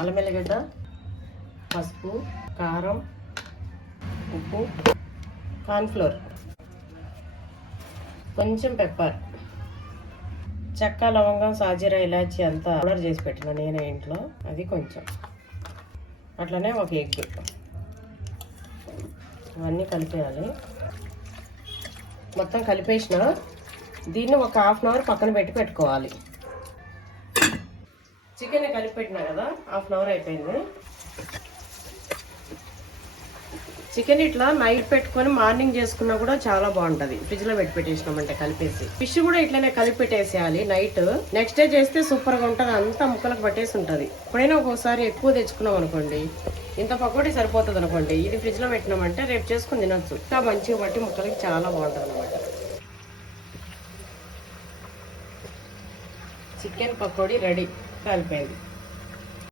అల్లం వెల్లిగడ్డ, పసుపు, కారం, ఉప్పు, కార్న్ఫ్లోర్, కొంచెం పెప్పర్, చెక్క, లవంగం, సాజీరా, ఇలాచి అంతా ఆర్డర్ చేసి పెట్టిన నేనే ఇంట్లో, అది కొంచెం, అట్లనే ఒక ఎగ్. ఇవన్నీ కలిపేయాలి. మొత్తం కలిపేసిన దీన్ని ఒక హాఫ్ అన్ అవర్ పక్కన పెట్టుకోవాలి. చికెన్ కలిపి పెట్టినా కదా, హాఫ్ అన్ అవర్ అయిపోయింది. చికెన్ ఇట్లా నైట్ పెట్టుకొని మార్నింగ్ చేసుకున్నా కూడా చాలా బాగుంటది. ఫ్రిడ్జ్ లో పెట్టేసినామంటే కలిపేసి. ఫిష్ కూడా ఇట్లనే కలిపి పెట్టేసేయాలి నైట్. నెక్స్ట్ డే చేస్తే సూపర్ గా ఉంటది. అంతా ముక్కలకు పట్టేసి ఉంటది. ఎప్పుడైనా ఒక్కోసారి ఎక్కువ తెచ్చుకున్నాం అనుకోండి, ఇంత పకోడీ సరిపోతుంది అనుకోండి, ఇది ఫ్రిడ్జ్ లో పెట్టినామంటే రేపు చేసుకుని తినొచ్చు. ఇంకా మంచిగా బట్టి ముక్కలకి చాలా బాగుంటది అనమాట. Chicken pakodi ready. కలిపేది.